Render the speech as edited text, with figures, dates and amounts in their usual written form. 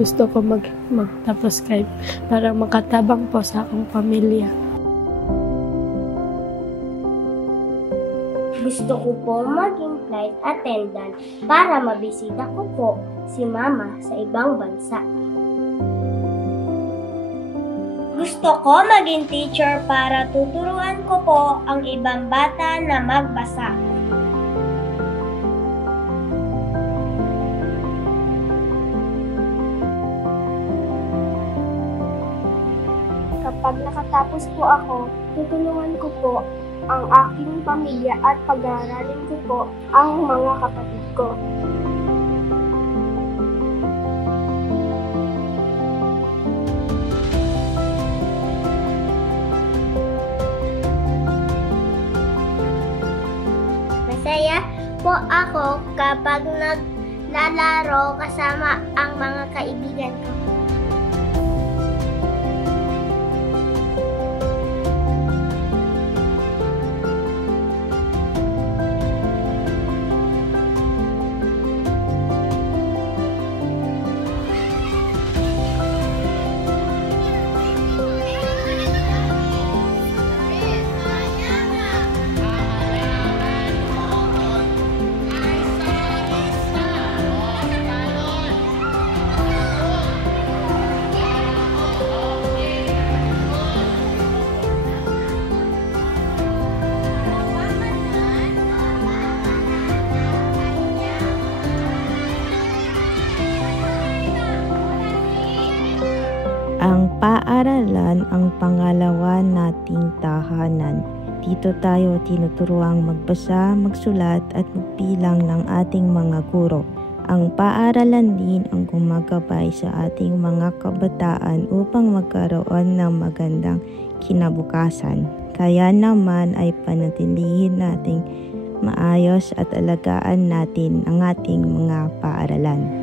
gusto ko magtapos kahit para makatabang po sa akong pamilya. Gusto ko po maging flight attendant para mabisita ko po si mama sa ibang bansa. Gusto ko maging teacher para tuturuan ko po ang ibang bata na magbasa. Kapag nakatapos po ako, tutulungan ko po ang aking pamilya at pag-aaralin ko po ang mga kapatid ko. Masaya po ako kapag naglalaro kasama ang mga kaibigan ko. Ang paaralan ang pangalawa nating tahanan. Dito tayo tinuturuang magbasa, magsulat at magbilang ng ating mga guro. Ang paaralan din ang gumagabay sa ating mga kabataan upang magkaroon ng magandang kinabukasan. Kaya naman ay panatilihin nating maayos at alagaan natin ang ating mga paaralan.